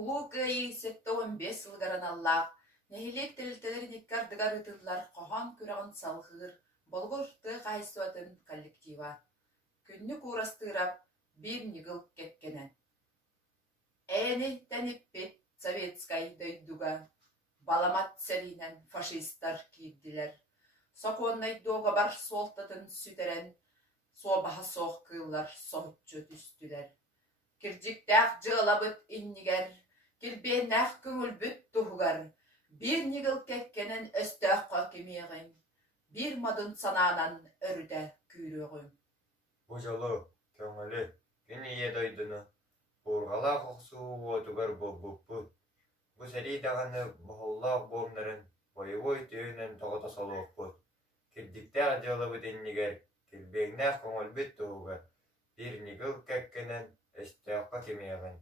Улуу кыйы 15 сылгаран аллаах, нәхилек тәлтелерин иккардыгар ытыллар кохан күрагын салхыр, болгор ты кайсуатын коллектива. Күннү курастырап, бир нигыл кеккенен. Эни тәниппет советскай дөйдуга, баламат сәринен фашисттар киирдилер. Сокуоннай доға бар солтатын сүтерен, собаха соқ кыллар соғытчу түстілер. Кирдиктәк жылабыт иннигер, килбеннәк көңүлбүт туһугар, бир нигыл кеккенен өстәк кемиэгин, бир мадын санаанан өрүдә күйрөгүн. Бу жолу көңүлү күн ие дойдуну, бургала коксуу отугар болбуппу. Бу сери даганы бохоллаах боомнарын боевой түйүнөн тогото солуоппу. Кирдиктәк жылабыт иннигер, килбеннәк көңүлбүт туһугар, бир нигыл кеккенен өстәк кемиэгин,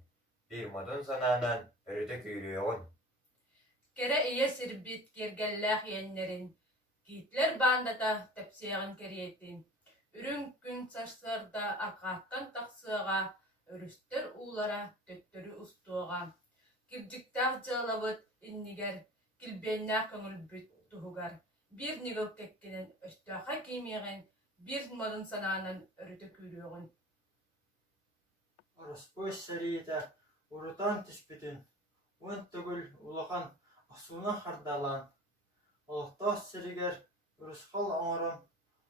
бир мадын санаанан өрүдө күйрөгүн. Кere ие сирбит кергелләх йеннерин, китлер бандата тепсиягын кериетин, үрүн күн сарсарда аркаттан тақсыға, өрүстер улара төттөрү устуға. Кирдиктәк жылабыт иннигер, килбеннәк көңүлбүт туһугар, бир нигыл кеккенен өстөка киймеген, бир мадын санаанан өрүтө күйрөгүн. Ороспой сариета урутан түспүтүн, уын түгүл улахан асуна хардалан. Олықтас сиригер урусхал оңорон,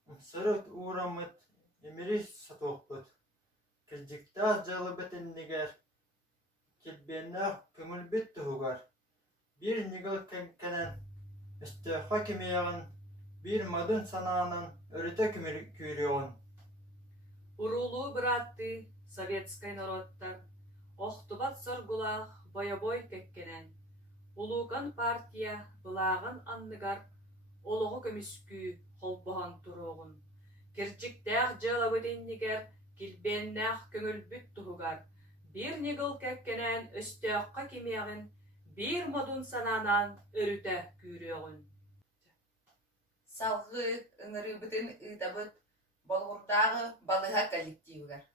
умсырыт урамыт эмери сатуоппут. Кирдиктәк жылабыт иннигер, килбеннәк көңүлбүт туһугар, бир нигыл кеккенен өстөка кемиягын, бир мадын санаанан өрүтө күйрөгүн. Урулуу братты советской народтар, охтубат соргулах боебой кеккенен, улуган партия былаагын анныгар, олого көмүскүү холбохан туругун. Кирдиктәк жылабыт иннигер, килбеннәк көңүлбүт туһугар, бир нигыл кеккенен өстөкка кемиягын, бир модун санаанан өрүтө күйрөгүн. Салгы ыңырыбытын ытабыт болгурдагы балыга коллективгар.